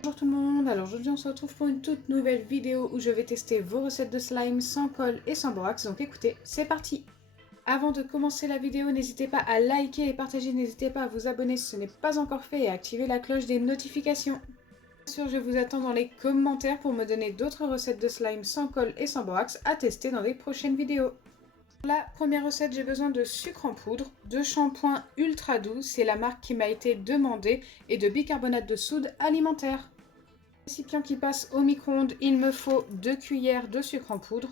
Bonjour tout le monde, alors aujourd'hui on se retrouve pour une toute nouvelle vidéo où je vais tester vos recettes de slime sans colle et sans borax, donc écoutez, c'est parti! Avant de commencer la vidéo, n'hésitez pas à liker et partager, n'hésitez pas à vous abonner si ce n'est pas encore fait et à activer la cloche des notifications. Bien sûr, je vous attends dans les commentaires pour me donner d'autres recettes de slime sans colle et sans borax à tester dans les prochaines vidéos. Pour la première recette, j'ai besoin de sucre en poudre, de shampoing ultra doux, c'est la marque qui m'a été demandée, et de bicarbonate de soude alimentaire. Récipient qui passe au micro-ondes, il me faut 2 cuillères de sucre en poudre,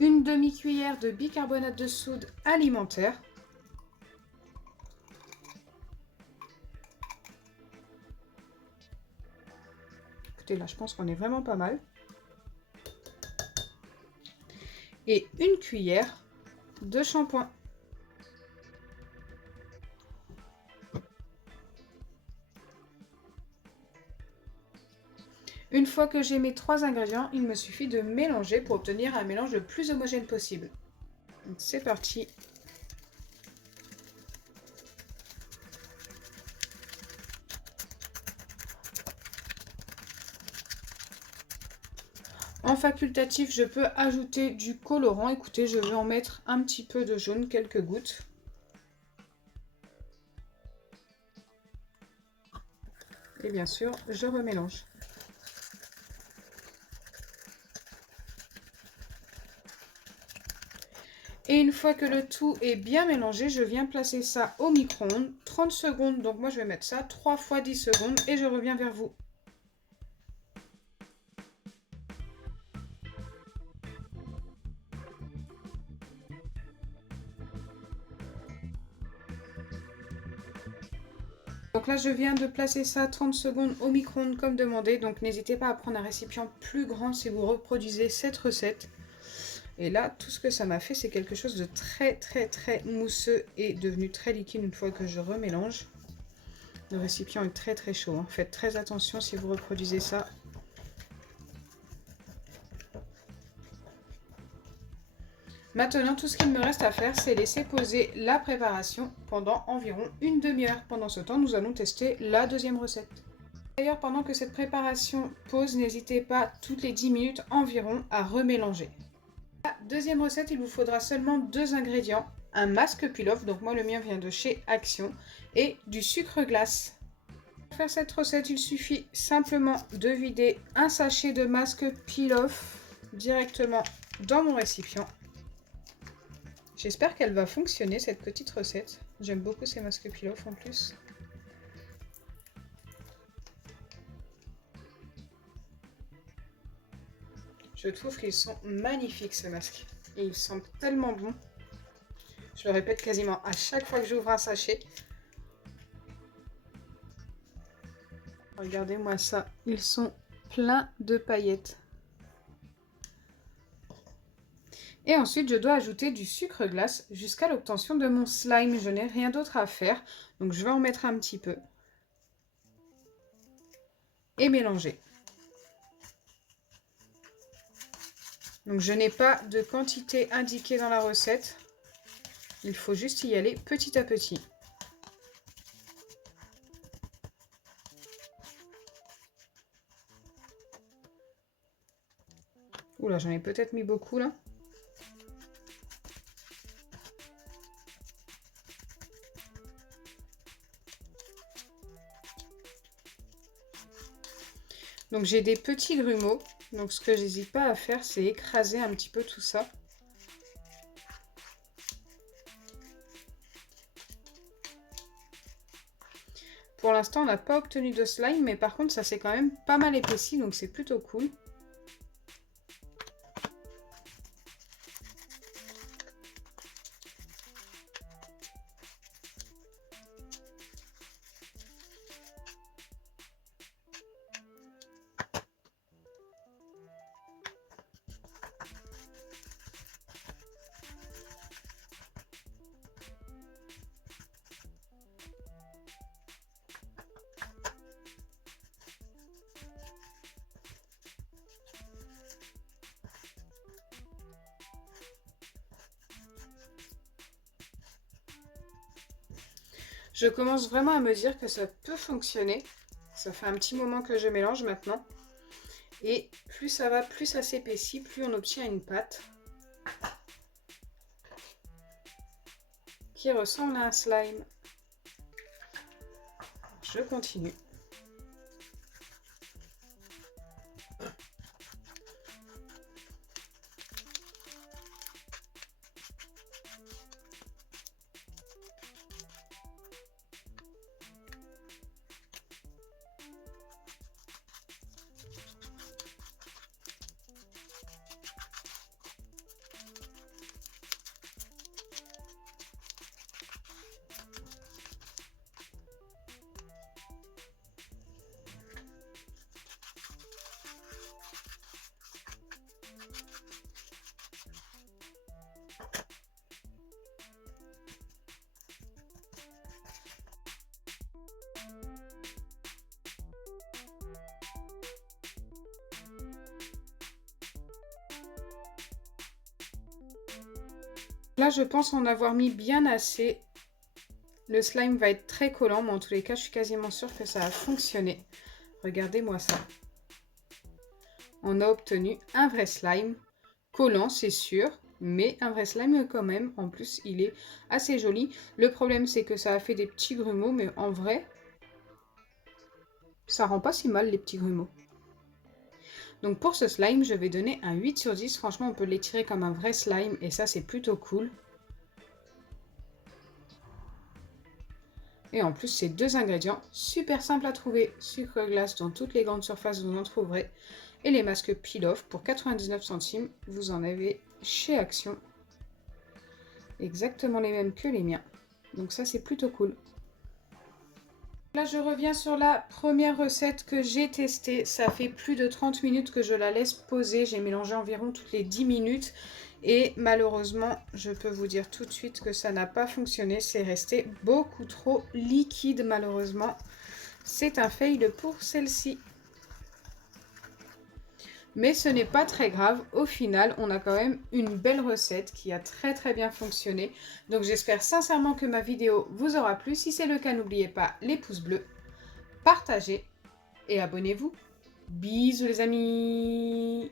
une demi-cuillère de bicarbonate de soude alimentaire, écoutez là je pense qu'on est vraiment pas mal, et une cuillère de shampoing. Une fois que j'ai mes 3 ingrédients, il me suffit de mélanger pour obtenir un mélange le plus homogène possible. Donc c'est parti. En facultatif, je peux ajouter du colorant. Écoutez, je vais en mettre un petit peu de jaune, quelques gouttes. Et bien sûr, je remélange. Et une fois que le tout est bien mélangé, je viens placer ça au micro-ondes, 30 secondes. Donc moi je vais mettre ça 3 fois 10 secondes et je reviens vers vous. Donc là je viens de placer ça 30 secondes au micro-ondes comme demandé. Donc n'hésitez pas à prendre un récipient plus grand si vous reproduisez cette recette. Et là, tout ce que ça m'a fait, c'est quelque chose de très mousseux et devenu très liquide une fois que je remélange. Le récipient est très chaud, hein. Faites très attention si vous reproduisez ça. Maintenant, tout ce qu'il me reste à faire, c'est laisser poser la préparation pendant environ une demi-heure. Pendant ce temps, nous allons tester la deuxième recette. D'ailleurs, pendant que cette préparation pose, n'hésitez pas toutes les 10 minutes environ à remélanger. La deuxième recette, il vous faudra seulement 2 ingrédients. Un masque peel-off, donc moi le mien vient de chez Action, et du sucre glace. Pour faire cette recette, il suffit simplement de vider un sachet de masque peel-off directement dans mon récipient. J'espère qu'elle va fonctionner cette petite recette. J'aime beaucoup ces masques peel-off en plus. Je trouve qu'ils sont magnifiques ces masques. Et ils sentent tellement bon. Je le répète quasiment à chaque fois que j'ouvre un sachet. Regardez-moi ça. Ils sont pleins de paillettes. Et ensuite, je dois ajouter du sucre glace jusqu'à l'obtention de mon slime. Je n'ai rien d'autre à faire. Donc je vais en mettre un petit peu. Et mélanger. Donc je n'ai pas de quantité indiquée dans la recette. Il faut juste y aller petit à petit. Oula, j'en ai peut-être mis beaucoup là. Donc j'ai des petits grumeaux. Donc ce que j'hésite pas à faire, c'est écraser un petit peu tout ça. Pour l'instant, on n'a pas obtenu de slime, mais par contre, ça s'est quand même pas mal épaissi, donc c'est plutôt cool. Je commence vraiment à me dire que ça peut fonctionner. Ça fait un petit moment que je mélange maintenant. Et plus ça va, plus ça s'épaissit, plus on obtient une pâte qui ressemble à un slime. Je continue. Là, je pense en avoir mis bien assez. Le slime va être très collant, mais en tous les cas, je suis quasiment sûre que ça a fonctionné. Regardez-moi ça. On a obtenu un vrai slime. Collant, c'est sûr, mais un vrai slime quand même. En plus, il est assez joli. Le problème, c'est que ça a fait des petits grumeaux, mais en vrai, ça rend pas si mal les petits grumeaux. Donc pour ce slime, je vais donner un 8 sur 10. Franchement, on peut l'étirer comme un vrai slime et ça, c'est plutôt cool. Et en plus, c'est 2 ingrédients super simples à trouver. Sucre glace dans toutes les grandes surfaces, vous en trouverez. Et les masques peel-off pour 99 centimes. Vous en avez chez Action. Exactement les mêmes que les miens. Donc ça, c'est plutôt cool. Là, je reviens sur la première recette que j'ai testée. Ça fait plus de 30 minutes que je la laisse poser. J'ai mélangé environ toutes les 10 minutes. Et malheureusement, je peux vous dire tout de suite que ça n'a pas fonctionné. C'est resté beaucoup trop liquide, malheureusement. C'est un fail pour celle-ci. Mais ce n'est pas très grave. Au final, on a quand même une belle recette qui a très bien fonctionné. Donc j'espère sincèrement que ma vidéo vous aura plu. Si c'est le cas, n'oubliez pas les pouces bleus, partagez et abonnez-vous. Bisous les amis!